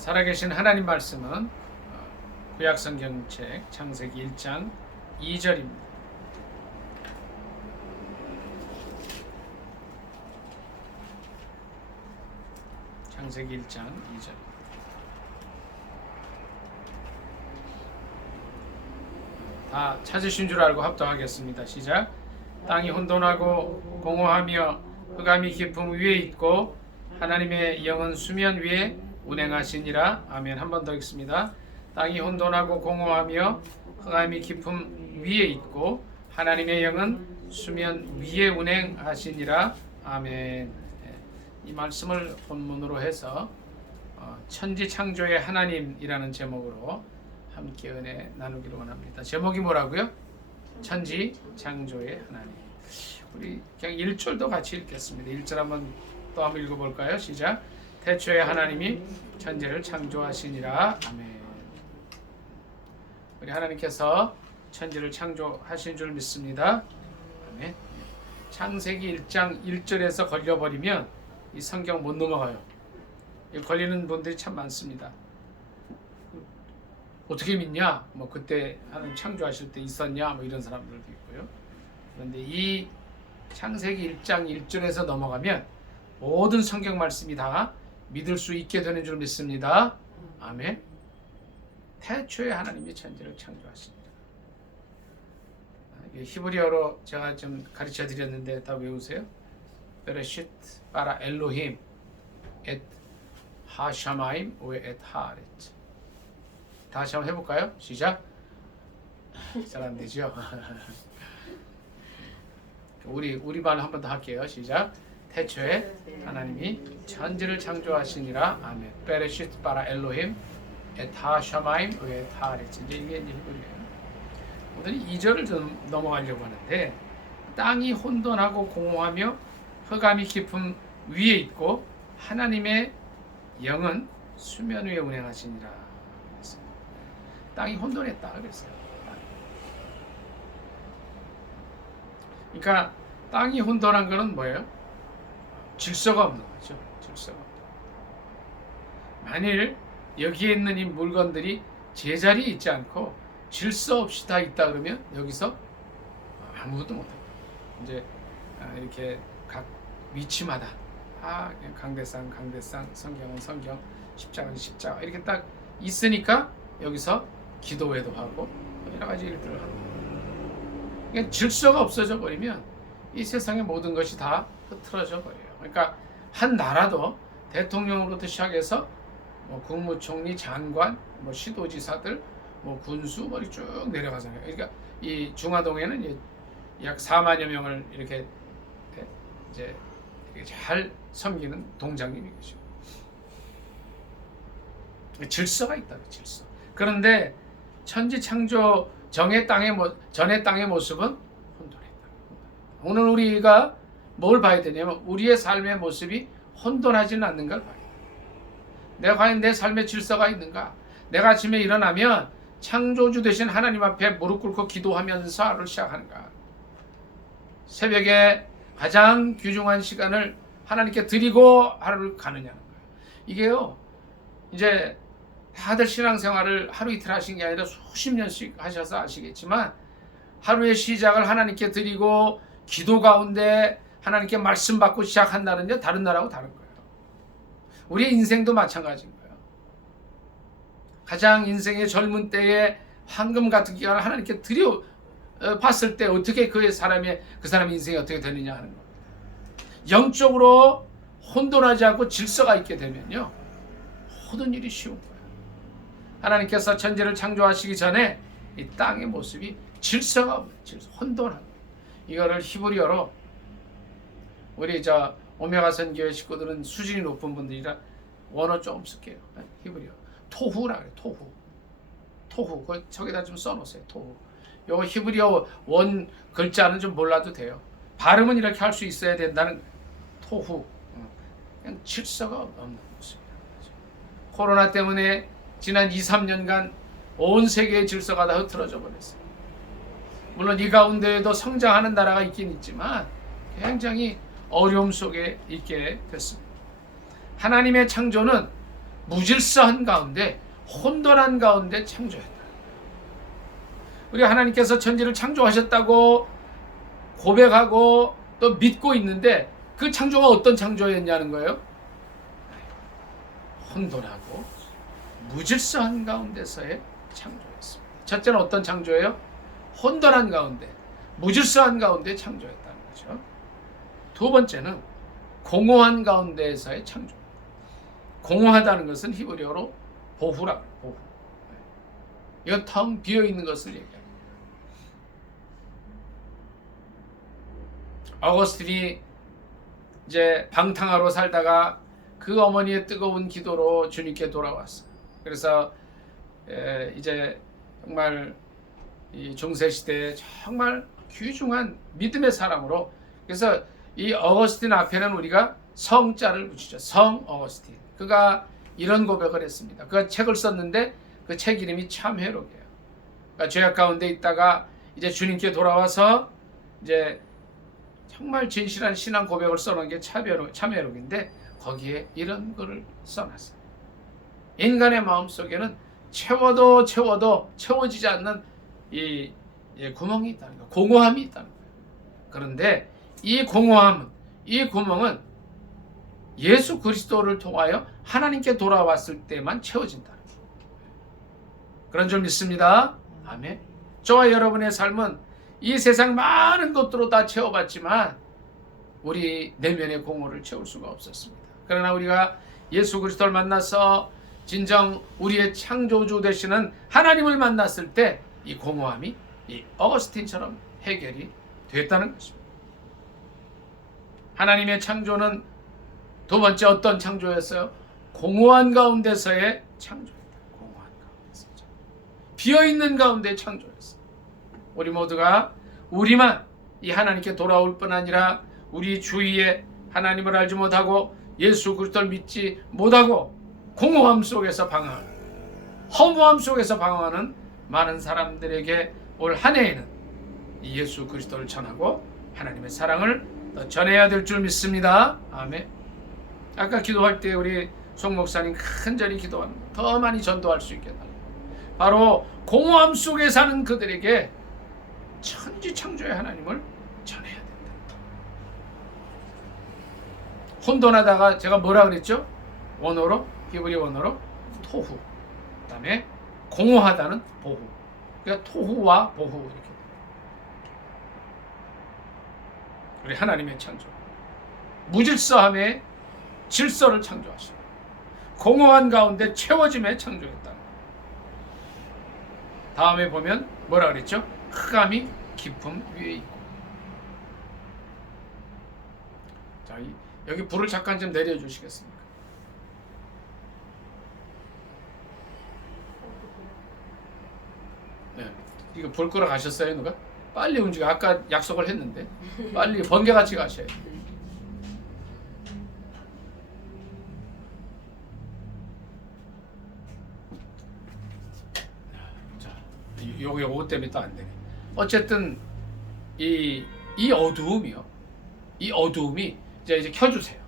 살아계신 하나님 말씀은 구약성경책 창세기 1장 2절입니다. 창세기 1장 2절. 다 찾으신 줄 알고 합독하겠습니다. 시작. 땅이 혼돈하고 공허하며 흑암이 깊음 위에 있고 하나님의 영은 수면 위에 운행하시니라. 아멘. 한 번 더 읽습니다. 땅이 혼돈하고 공허하며 흑암이 깊음 위에 있고 하나님의 영은 수면 위에 운행하시니라. 아멘. 이 말씀을 본문으로 해서 천지 창조의 하나님이라는 제목으로 함께 은혜 나누기를 원합니다. 제목이 뭐라고요? 천지 창조의 하나님. 우리 그냥 1절도 같이 읽겠습니다. 1절 한번 읽어볼까요? 시작. 태초에 하나님이 천지를 창조하시니라. 아멘. 우리 하나님께서 천지를 창조하신 줄 믿습니다. 아멘. 창세기 1장 1절에서 걸려버리면 이 성경 못 넘어가요. 걸리는 분들이 참 많습니다. 어떻게 믿냐? 뭐 그때 하나님 창조하실 때 있었냐? 뭐 이런 사람들도 있고요. 그런데 이 창세기 1장 1절에서 넘어가면 모든 성경 말씀이 다 믿을 수 있게 되는 줄 믿습니다. 아멘. 태초에 하나님이 천지를 창조하십니다. 히브리어로 제가 좀 가르쳐 드렸는데 다 외우세요. 베레시트 바라 엘로힘 엣 하샤마임 웨 엣 하아렛. 다시 한번 해볼까요? 시작. 잘 안 되죠? 우리 말 한 번 더 할게요. 시작. 태초에 하나님이 천지를 창조하시니라. 아멘. 베레시트 바라 엘로힘 엣 하샤마임 웨 엣 하아렛. 이제 이게 히브리어예요. 오늘 2절을 좀 넘어가려고 하는데, 땅이 혼돈하고 공허하며 흑암이 깊음 위에 있고 하나님의 영은 수면 위에 운행하시니라. 땅이 혼돈했다 그랬어요. 그러니까 땅이 혼돈한 것은 뭐예요? 질서가 없는 거죠. 질서가. 만일 여기에 있는 이 물건들이 제자리에 있지 않고 질서 없이 다 있다 그러면 여기서 아무것도 못합니다. 이제 이렇게 각 위치마다 그냥 강대상, 성경은 성경, 십자가는 십자가 이렇게 딱 있으니까 여기서 기도회도 하고 여러 가지 일들을 하고. 그러니까 질서가 없어져 버리면 이 세상의 모든 것이 다 흐트러져 버려요. 그러니까 한 나라도 대통령으로부터 시작해서 뭐 국무총리, 장관, 뭐 시도지사들, 뭐 군수 머리 쭉 내려가잖아요. 그러니까 이 중화동에는 약 4만여 명을 이렇게 이제 잘 섬기는 동장님이죠. 질서가 있다. 질서. 그런데 천지 창조 전의 땅의 모습은 혼돈했다. 오늘 우리가 뭘 봐야 되냐면 우리의 삶의 모습이 혼돈하지는 않는가를 봐야 돼. 내가 과연 내 삶의 질서가 있는가? 내가 아침에 일어나면 창조주 되신 하나님 앞에 무릎 꿇고 기도하면서 하루를 시작하는가? 새벽에 가장 귀중한 시간을 하나님께 드리고 하루를 가느냐는 거예요. 이게요, 이제 다들 신앙생활을 하루 이틀 하신 게 아니라 수십 년씩 하셔서 아시겠지만 하루의 시작을 하나님께 드리고 기도 가운데 하나님께 말씀 받고 시작한다는 게 다른 나라하고 다른 거예요. 우리의 인생도 마찬가지인 거예요. 가장 인생의 젊은 때에 황금 같은 기간을 하나님께 봤을 때 어떻게 그 사람의 인생이 어떻게 되느냐 하는 거예요. 영적으로 혼돈하지 않고 질서가 있게 되면요, 모든 일이 쉬운 거예요. 하나님께서 천지를 창조하시기 전에 이 땅의 모습이 질서가 없는, 혼돈한, 이거를 히브리어로 우리 오메가선 교회 식구들은 수준이 높은 분들이라 원어 좀 쓸게요. 히브리어 토후라 그래요. 토후. 저기다 좀 써놓으세요. 토후. 요 히브리어 원 글자는 좀 몰라도 돼요. 발음은 이렇게 할 수 있어야 된다는 토후. 그냥 질서가 없는 모습이에요. 코로나 때문에 지난 2, 3년간 온 세계의 질서가 다 흐트러져 버렸어요. 물론 이 가운데에도 성장하는 나라가 있긴 있지만 굉장히 어려움 속에 있게 됐습니다. 하나님의 창조는 무질서한 가운데 혼돈한 가운데 창조했다. 우리 하나님께서 천지를 창조하셨다고 고백하고 또 믿고 있는데 그 창조가 어떤 창조였냐는 거예요. 혼돈하고 무질서한 가운데서의 창조였습니다. 첫째는 어떤 창조예요? 혼돈한 가운데, 무질서한 가운데 창조했다는 거죠. 두 번째는 공허한 가운데에서의 창조. 공허하다는 것은 히브리어로 보후라, 보후. 이건 텅 비어 있는 것을 얘기합니다. 어거스틴이 이제 방탕하로 살다가 그 어머니의 뜨거운 기도로 주님께 돌아왔어요. 그래서 이제 정말 이 중세 시대에 정말 귀중한 믿음의 사람으로, 그래서 이 어거스틴 앞에는 우리가 성자를 붙이죠. 성 어거스틴. 그가 이런 고백을 했습니다. 그가 책을 썼는데 그 책 이름이 참회록이에요. 그러니까 죄악 가운데 있다가 이제 주님께 돌아와서 이제 정말 진실한 신앙 고백을 써놓은 게 참회록인데 거기에 이런 글을 써놨어요. 인간의 마음속에는 채워도 채워지지 않는 이 구멍이 있다는 거예요. 공허함이 있다는 거예요. 그런데 이 공허함은, 이 구멍은 예수 그리스도를 통하여 하나님께 돌아왔을 때만 채워진다는 거예요. 그런 줄 믿습니다. 아멘. 저와 여러분의 삶은 이 세상 많은 것들로 다 채워봤지만 우리 내면의 공허를 채울 수가 없었습니다. 그러나 우리가 예수 그리스도를 만나서 진정 우리의 창조주 되시는 하나님을 만났을 때 이 공허함이 이 어거스틴처럼 해결이 됐다는 것입니다. 하나님의 창조는 두 번째 어떤 창조였어요? 공허한 가운데서의 창조였다. 공허한 가운데서 비어있는 가운데 창조였어요. 우리 모두가 우리만 이 하나님께 돌아올 뿐 아니라 우리 주위에 하나님을 알지 못하고 예수 그리스도를 믿지 못하고 공허함 속에서 방황하는, 허무함 속에서 방황하는 많은 사람들에게 올 한 해에는 이 예수 그리스도를 전하고 하나님의 사랑을 더 전해야 될 줄 믿습니다. 아멘. 아까 기도할 때 우리 송 목사님 간절히 기도합니다. 더 많이 전도할 수 있게 달라고. 바로 공허함 속에 사는 그들에게 천지 창조의 하나님을 전해야 된다. 혼돈하다가 제가 뭐라 그랬죠? 원어로, 히브리 원어로 토후. 그 다음에 공허하다는 보후. 그러니까 토후와 보후 이렇게. 우리 하나님의 창조. 무질서함의 질서를 창조하시고 공허한 가운데 채워짐에 창조했다. 다음에 보면 뭐라 그랬죠? 흑암이 깊음 위에 있고. 자, 여기 불을 잠깐 좀 내려주시겠습니까? 네, 이거 불 끄러 가셨어요, 누가? 빨리 움직여. 아까 약속을 했는데 빨리 번개같이 가셔야 돼요. 자, 요거 때문에 또 안 되네. 어쨌든 이 어두움이요. 이 어두움이 이제 켜주세요.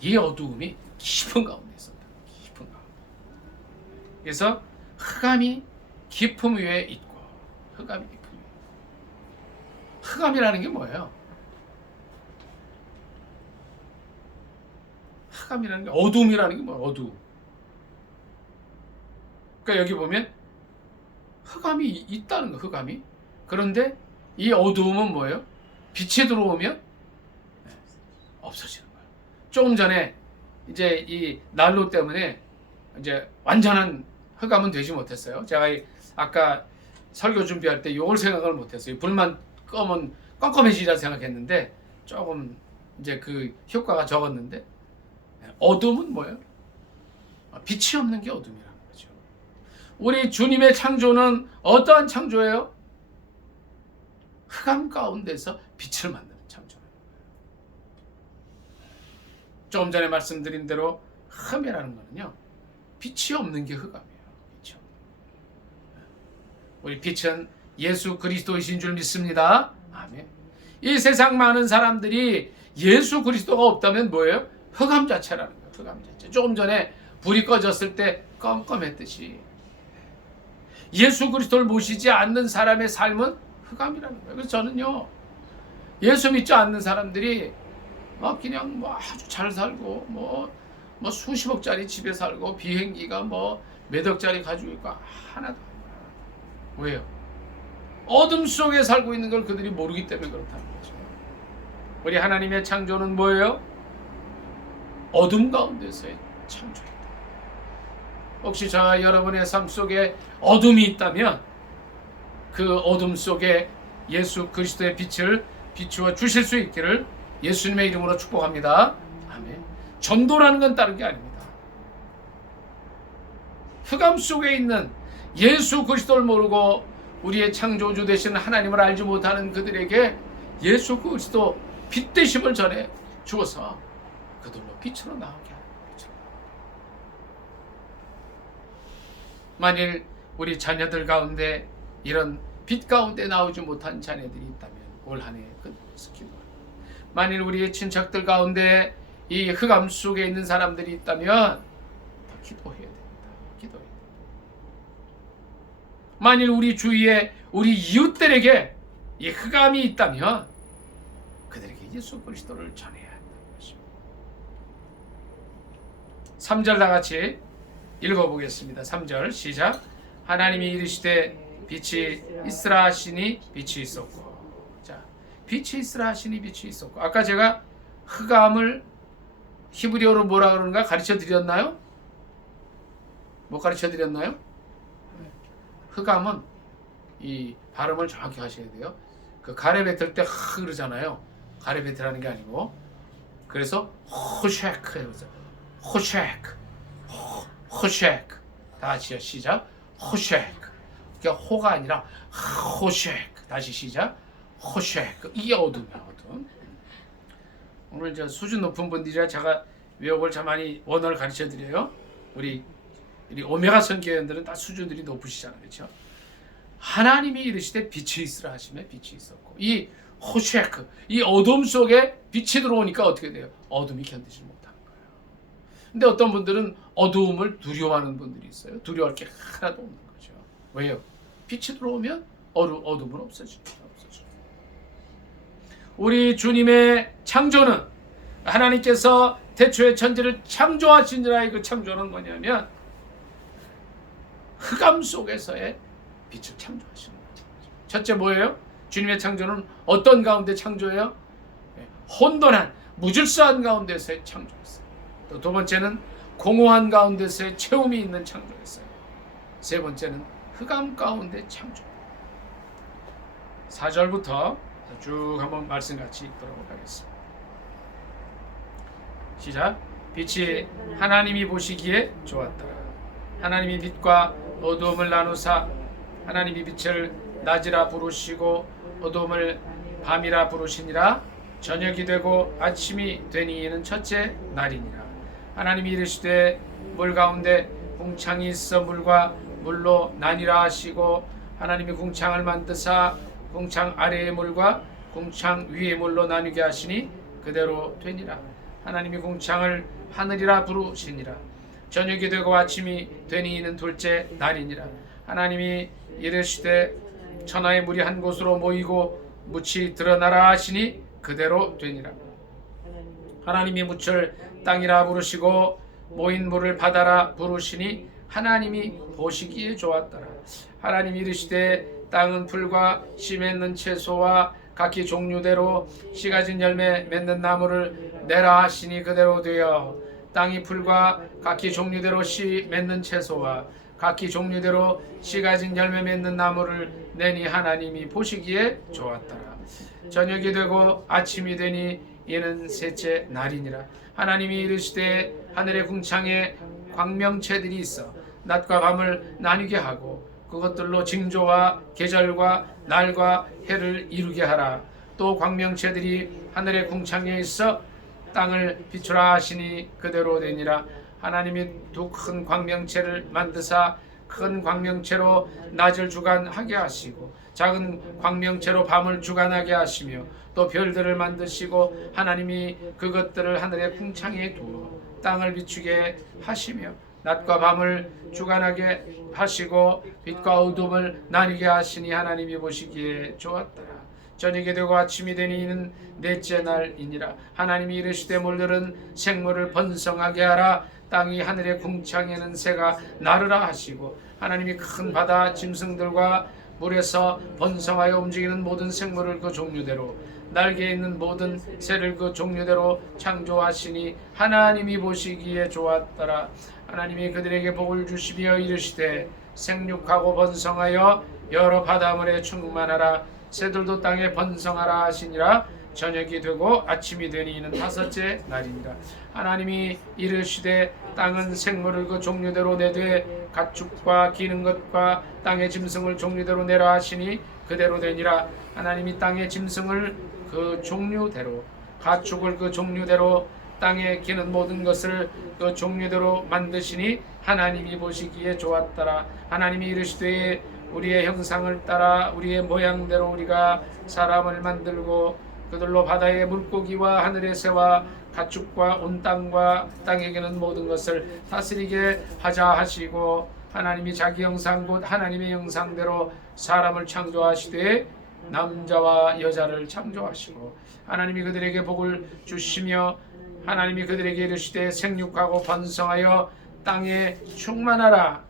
이 어두움이 깊은 가운데 있었다. 깊은 가운데. 그래서 흑암이 깊음 위에 있고, 흑암이 깊음 위에. 흑암이라는 게 뭐예요? 흑암이라는 게 어두움이라는 게 뭐예요? 어두움. 그러니까 여기 보면 흑암이 있다는 거, 흑암이. 그런데 이 어두움은 뭐예요? 빛이 들어오면 없어지는 거예요. 조금 전에 이제 이 난로 때문에 이제 완전한 흑암은 되지 못했어요. 제가 아까 설교 준비할 때 이걸 생각을 못했어요. 불만 끄면 껌껌해지리라 생각했는데 조금 이제 그 효과가 적었는데, 어둠은 뭐예요? 빛이 없는 게 어둠이라는 거죠. 우리 주님의 창조는 어떠한 창조예요? 흑암 가운데서 빛을 만드는 창조예요. 조금 전에 말씀드린 대로 흑암이라는 거는요, 빛이 없는 게 흑암이에요. 우리 빛은 예수 그리스도이신 줄 믿습니다. 아멘. 이 세상 많은 사람들이 예수 그리스도가 없다면 뭐예요? 흑암 자체라는 거예요. 흑암 자체. 조금 전에 불이 꺼졌을 때 껌껌했듯이 예수 그리스도를 모시지 않는 사람의 삶은 흑암이라는 거예요. 그래서 저는요, 예수 믿지 않는 사람들이 그냥 아주 잘 살고 뭐 수십억짜리 집에 살고 비행기가 몇 억짜리 가지고 있고 하나도 왜요? 어둠 속에 살고 있는 걸 그들이 모르기 때문에 그렇다는 거죠. 우리 하나님의 창조는 뭐예요? 어둠 가운데서의 창조이다. 혹시 저와 여러분의 삶 속에 어둠이 있다면 그 어둠 속에 예수 그리스도의 빛을 비추어 주실 수 있기를 예수님의 이름으로 축복합니다. 아멘. 전도라는 건 다른 게 아닙니다. 흑암 속에 있는 예수 그리스도를 모르고 우리의 창조주 되시는 하나님을 알지 못하는 그들에게 예수 그리스도 빛 되심을 전해 주어서 그들로 빛으로 나오게 하는 거죠. 만일 우리 자녀들 가운데 이런 빛 가운데 나오지 못한 자녀들이 있다면 올 한 해 그들에서 기도합니다. 만일 우리의 친척들 가운데 이 흑암 속에 있는 사람들이 있다면 더 기도해야 됩니다. 기도해야 됩니다. 만일 우리 주위에 우리 이웃들에게 이 흑암이 있다면 그들에게 예수 그리스도를 전해야 한다는 것입니다. 3절 다 같이 읽어보겠습니다. 3절 시작. 하나님이 이르시되 빛이 있으라 하시니 빛이 있었고. 자, 빛이 있으라 하시니 빛이 있었고. 아까 제가 흑암을 히브리어로 뭐라 그러는가 가르쳐 드렸나요? 뭐 가르쳐 드렸나요? 흑암은 이 발음을 정확히 하셔야 돼요. 그 가래 뱉을 때 그러잖아요. 가래 뱉으라는 게 아니고. 그래서 호쉐크, 호쉐크, 호쉐크. 다 같이요. 시작. 호쉐크. 그러니까 호가 아니라 호쉐크. 다시 시작. 호쉐크. 이게 어둠이야, 어둠. 오늘 저 수준 높은 분들이라 제가 외국어를 참 많이 원어를 가르쳐 드려요. 우리 오메가 선교회원들은 다 수준들이 높으시잖아요. 그렇죠? 하나님이 이르시되 빛이 있으라 하시면 빛이 있었고, 이 호쉐크, 이 어둠 속에 빛이 들어오니까 어떻게 돼요? 어둠이 견디지 못하는 거예요. 근데 어떤 분들은 어두움을 두려워하는 분들이 있어요. 두려워할 게 하나도 없는 거죠. 왜요? 빛이 들어오면 어둠은 없어집니다. 우리 주님의 창조는, 하나님께서 태초에 천지를 창조하시니라. 그 창조는 뭐냐면 흑암 속에서의 빛을 창조하시는 거죠. 첫째 뭐예요? 주님의 창조는 어떤 가운데 창조해요? 혼돈한 무질서한 가운데서의 창조였어요. 또 두 번째는 공허한 가운데서의 체험이 있는 창조였어요. 세 번째는 흑암 가운데 창조. 4절부터 쭉 한번 말씀 같이 읽도록 하겠습니다. 시작. 빛이 하나님이 보시기에 좋았더라. 하나님이 빛과 어두움을 나누사 하나님이 빛을 낮이라 부르시고 어두움을 밤이라 부르시니라. 저녁이 되고 아침이 되니 이는 첫째 날이니라. 하나님이 이르시되 물 가운데 궁창이 있어 물과 물로 나뉘라 하시고 하나님이 궁창을 만드사 궁창 아래의 물과 궁창 위의 물로 나뉘게 하시니 그대로 되니라. 하나님이 궁창을 하늘이라 부르시니라. 저녁이 되고 아침이 되니 이는 둘째 날이니라. 하나님이 이르시되 천하의 물이 한 곳으로 모이고 묻이 드러나라 하시니 그대로 되니라. 하나님이 묻을 땅이라 부르시고 모인 물을 바다라 부르시니 하나님이 보시기에 좋았더라. 하나님이 이르시되 땅은 풀과 씨 맺는 채소와 각기 종류대로 씨 가진 열매 맺는 나무를 내라 하시니 그대로 되어 땅이 풀과 각기 종류대로 씨 맺는 채소와 각기 종류대로 씨 가진 열매 맺는 나무를 내니 하나님이 보시기에 좋았더라. 저녁이 되고 아침이 되니 이는 셋째 날이니라. 하나님이 이르시되 하늘의 궁창에 광명체들이 있어 낮과 밤을 나뉘게 하고 그것들로 징조와 계절과 날과 해를 이루게 하라. 또 광명체들이 하늘의 궁창에 있어 땅을 비추라 하시니 그대로 되니라. 하나님이 두 큰 광명체를 만드사 큰 광명체로 낮을 주관하게 하시고 작은 광명체로 밤을 주관하게 하시며 또 별들을 만드시고 하나님이 그것들을 하늘의 궁창에 두어 땅을 비추게 하시며 낮과 밤을 주관하게 하시고 빛과 어둠을 나뉘게 하시니 하나님이 보시기에 좋았더라. 저녁이 되고 아침이 되니 이는 넷째 날이니라. 하나님이 이르시되 물들은 생물을 번성하게 하라. 땅이 하늘의 궁창에는 새가 나르라 하시고 하나님이 큰 바다 짐승들과 물에서 번성하여 움직이는 모든 생물을 그 종류대로 날개 있는 모든 새를 그 종류대로 창조하시니 하나님이 보시기에 좋았더라. 하나님이 그들에게 복을 주시며 이르시되 생육하고 번성하여 여러 바다물에 충만하라. 새들도 땅에 번성하라 하시니라. 저녁이 되고 아침이 되니 이는 다섯째 날이니라. 하나님이 이르시되 땅은 생물을 그 종류대로 내되 가축과 기는 것과 땅의 짐승을 종류대로 내라 하시니 그대로 되니라. 하나님이 땅의 짐승을 그 종류대로 가축을 그 종류대로 땅에 기는 모든 것을 그 종류대로 만드시니 하나님이 보시기에 좋았더라. 하나님이 이르시되 우리의 형상을 따라 우리의 모양대로 우리가 사람을 만들고 그들로 바다의 물고기와 하늘의 새와 가축과 온 땅과 땅에 기는 모든 것을 다스리게 하자 하시고 하나님이 자기 형상 곧 하나님의 형상대로 사람을 창조하시되 남자와 여자를 창조하시고 하나님이 그들에게 복을 주시며 하나님이 그들에게 이르시되 생육하고 번성하여 땅에 충만하라.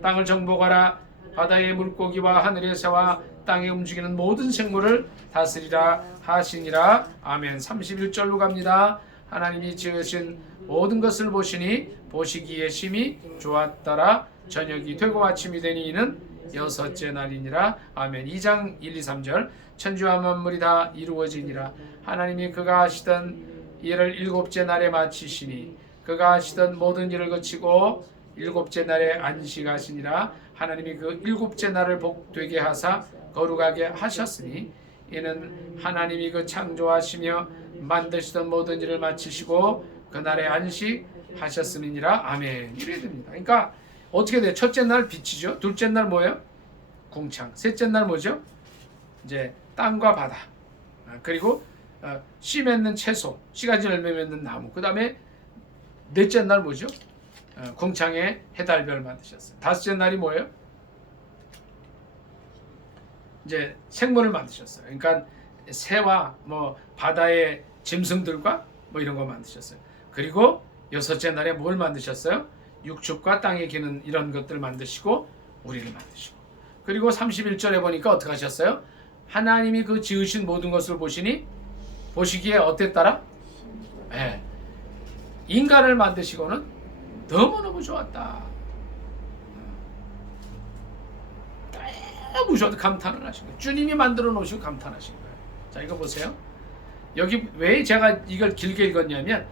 땅을 정복하라. 바다의 물고기와 하늘의 새와 땅에 움직이는 모든 생물을 다스리라 하시니라. 아멘. 31절로 갑니다. 하나님이 지으신 모든 것을 보시니 보시기에 심히 좋았더라. 저녁이 되고 아침이 되니 이는 여섯째 날이니라. 아멘. 2장 1, 2, 3절 천지와 만물이 다 이루어지니라. 하나님이 그가 하시던 일을 일곱째 날에 마치시니 그가 하시던 모든 일을 거치고 일곱째 날에 안식하시니라. 하나님이 그 일곱째 날을 복되게 하사 거룩하게 하셨으니 이는 하나님이 그 창조하시며 만드시던 모든 일을 마치시고 그날에 안식하셨음이니라. 아멘. 이래야 됩니다. 그러니까 어떻게 돼요? 첫째 날 빛이죠. 둘째 날 뭐예요? 궁창. 셋째 날 뭐죠? 이제 땅과 바다. 그리고 씨 맺는 채소, 씨가지 열매 맺는 나무. 그 다음에 넷째 날 뭐죠? 궁창에 해달별 만드셨어요. 다섯째 날이 뭐예요? 이제 생물을 만드셨어요. 그러니까 새와 뭐 바다의 짐승들과 뭐 이런 거 만드셨어요. 그리고 여섯째 날에 뭘 만드셨어요? 육축과 땅에 기는 이런 것들 만드시고 우리를 만드시고. 그리고 31절에 보니까 어떻게 하셨어요? 하나님이 그 지으신 모든 것을 보시니 보시기에 어땠더라? 네. 인간을 만드시고는 너무너무 좋았다. 너무 좋았다. 감탄을 하신 거예요. 주님이 만들어 놓으시고 감탄하신 거예요. 자, 이거 보세요. 여기 왜 제가 이걸 길게 읽었냐면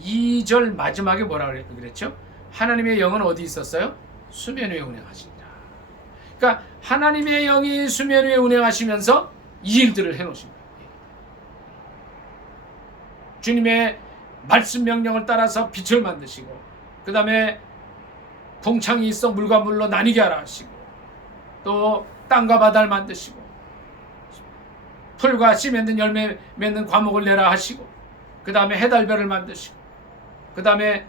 2절 마지막에 뭐라 그랬죠? 하나님의 영은 어디 있었어요? 수면 위에 운행하신다. 그러니까 하나님의 영이 수면 위에 운행하시면서 이 일들을 해놓으신 거예요. 주님의 말씀 명령을 따라서 빛을 만드시고 그 다음에 궁창이 있어 물과 물로 나뉘게 하라 하시고 또 땅과 바다를 만드시고 풀과 씨 맺는 열매 맺는 과목을 내라 하시고 그 다음에 해달별을 만드시고 그 다음에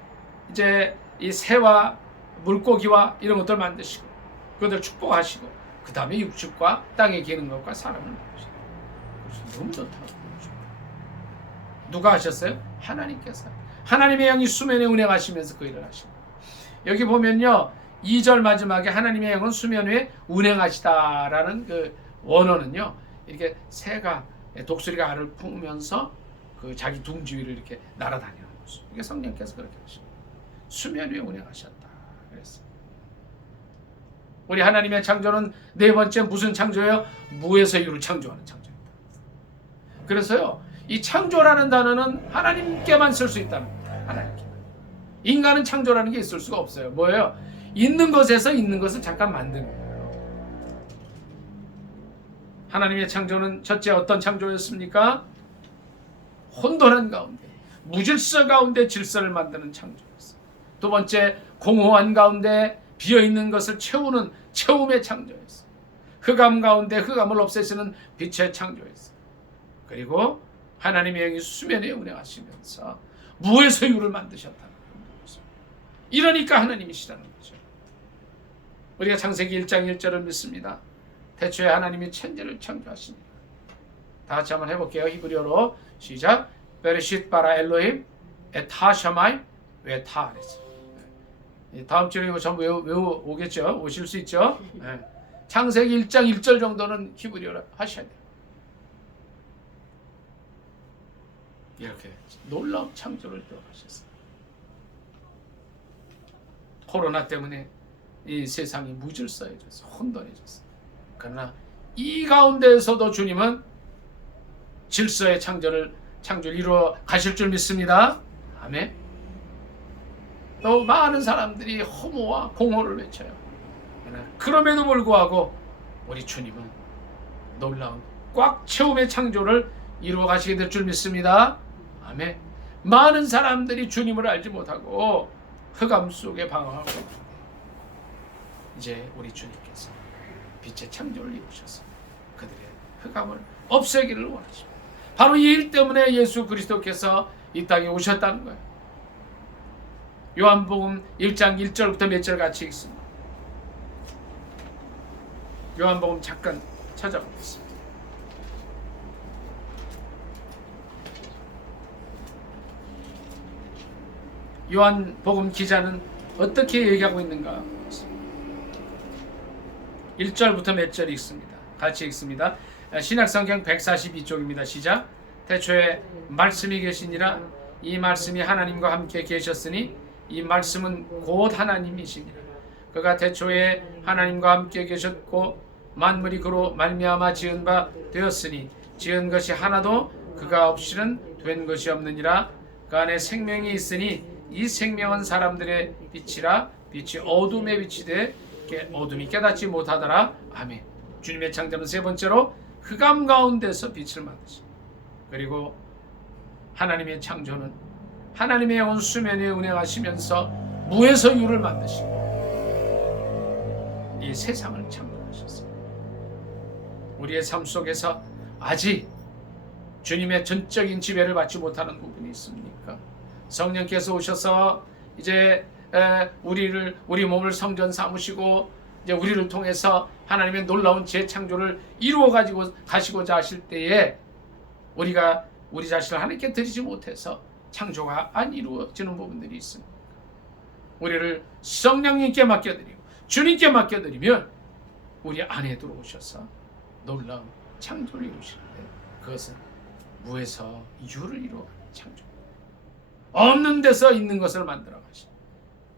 이제 이 새와 물고기와 이런 것들 만드시고 그것들 축복하시고 그 다음에 육축과 땅에 기는 것과 사람을 만드시고 너무 좋다. 누가 하셨어요? 하나님께서. 하나님의 영이 수면에 운행하시면서 그 일을 하시고 여기 보면요 2절 마지막에 하나님의 영은 수면 위에 운행하시다라는 그 원어는요 이렇게 새가 독수리가 알을 품으면서 그 자기 둥지 위를 이렇게 날아다니는 모습. 이게 성령께서 그렇게 하시고 수면 위에 운행하셨다 그랬어요. 우리 하나님의 창조는 네 번째 무슨 창조예요? 무에서 유를 창조하는 창조입니다. 그래서요 이 창조라는 단어는 하나님께만 쓸 수 있다는 거예요. 하나님께만. 인간은 창조라는 게 있을 수가 없어요. 뭐예요? 있는 것에서 있는 것을 잠깐 만드는 거예요. 하나님의 창조는 첫째 어떤 창조였습니까? 혼돈한 가운데 무질서 가운데 질서를 만드는 창조였어요. 두 번째 공허한 가운데 비어있는 것을 채우는 채움의 창조였어. 흑암 가운데 흑암을 없애시는 빛의 창조였어. 그리고 하나님의 영이 수면에 운행하시면서 무의 소유를 만드셨다는 거죠. 이러니까 하나님이시라는 거죠. 우리가 창세기 1장 1절을 믿습니다. 태초에 하나님이 천지를 창조하시니라. 다 같이 한번 해볼게요. 히브리어로 시작. 베레쉿 바라 엘로힘 에타 샤마이 웨타 그랬어. 다음 주에 이거 전부 외워 오겠죠? 오실 수 있죠? 네. 창세기 1장 1절 정도는 히브리어로 하셔야 돼요. 이렇게 놀라운 창조를 이루어가셨어요. 코로나 때문에 이 세상이 무질서해졌어요. 혼돈해졌어요. 그러나 이 가운데에서도 주님은 질서의 창조를 이루어 가실 줄 믿습니다. 아멘. 또 많은 사람들이 허무와 공허를 외쳐요. 그럼에도 불구하고 우리 주님은 놀라운 꽉 채움의 창조를 이루어 가시게 될 줄 믿습니다. 아멘. 많은 사람들이 주님을 알지 못하고 흑암 속에 방황하고 있는데 이제 우리 주님께서 빛의 창조를 이루셔서 그들의 흑암을 없애기를 원하십니다. 바로 이 일 때문에 예수 그리스도께서 이 땅에 오셨다는 거예요. 요한복음 1장 1절부터 몇 절 같이 읽습니다. 요한복음 잠깐 찾아보겠습니다. 요한복음 기자는 어떻게 얘기하고 있는가? 1절부터 몇 절 읽습니다. 같이 읽습니다. 신약성경 142쪽입니다. 시작. 태초에 말씀이 계시니라. 이 말씀이 하나님과 함께 계셨으니 이 말씀은 곧 하나님이시니라. 그가 태초에 하나님과 함께 계셨고 만물이 그로 말미암아 지은 바 되었으니 지은 것이 하나도 그가 없이는 된 것이 없느니라. 그 안에 생명이 있으니 이 생명은 사람들의 빛이라. 빛이 어둠에 비치되 어둠이 깨닫지 못하더라. 아멘. 주님의 창조는 세 번째로 흑암 가운데서 빛을 만드십니다. 그리고 하나님의 창조는 하나님의 영은 수면에 운행하시면서 무에서 유를 만드시고 이 세상을 창조하셨습니다. 우리의 삶 속에서 아직 주님의 전적인 지배를 받지 못하는 부분이 있습니까? 성령께서 오셔서 이제 우리 몸을 성전 삼으시고 이제 우리를 통해서 하나님의 놀라운 재창조를 이루어 가지고 가시고자 하실 때에 우리가 우리 자신을 하나님께 드리지 못해서 창조가 안 이루어지는 부분들이 있습니다. 우리를 성령님께 맡겨드리고 주님께 맡겨드리면 우리 안에 들어오셔서 놀라운 창조를 이루시는데 그것은 무에서 유를 이루어가는 창조. 없는 데서 있는 것을 만들어 가시.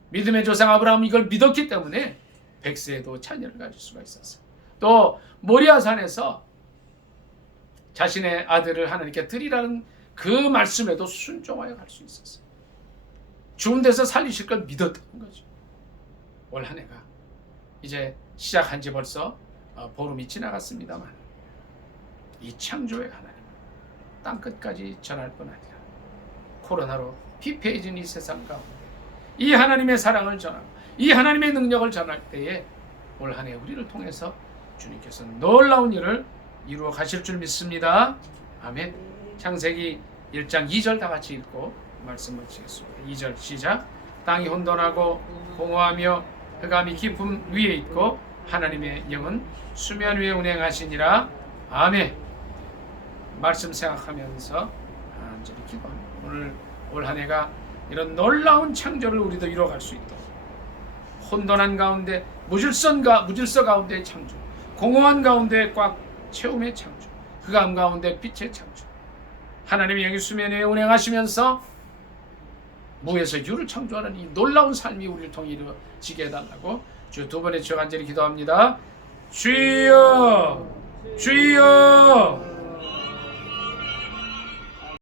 믿음의 조상 아브라함은 이걸 믿었기 때문에 100세에도 자녀를 가질 수가 있었어요. 또 모리아산에서 자신의 아들을 하나님께 드리라는 그 말씀에도 순종하여 갈 수 있었어요. 죽은 데서 살리실 걸 믿었다는 거죠. 올 한 해가 이제 시작한 지 벌써 보름이 지나갔습니다만 이 창조의 하나님 땅끝까지 전할 뿐 아니라 코로나로 피폐해진 이 세상 가운데 이 하나님의 사랑을 전하고 이 하나님의 능력을 전할 때에 올 한 해 우리를 통해서 주님께서 놀라운 일을 이루어 가실 줄 믿습니다. 아멘. 창세기 1장 2절 다 같이 읽고 말씀을 드리겠습니다. 2절 시작. 땅이 혼돈하고 공허하며 흑암이 깊음 위에 있고 하나님의 영은 수면 위에 운행하시니라. 아멘. 말씀 생각하면서 간절히 기도합니다. 오늘 올 한 해가 이런 놀라운 창조를 우리도 이루어갈 수 있도록 혼돈한 가운데 무질서 가운데의 창조, 공허한 가운데 꽉 채움의 창조, 흑암 가운데 빛의 창조, 하나님의 영이 수면 위에 운행하시면서 무에서 유를 창조하는 이 놀라운 삶이 우리를 통해 이루어지게 해달라고 주 두 번의 주여 간절히 기도합니다. 주여 주여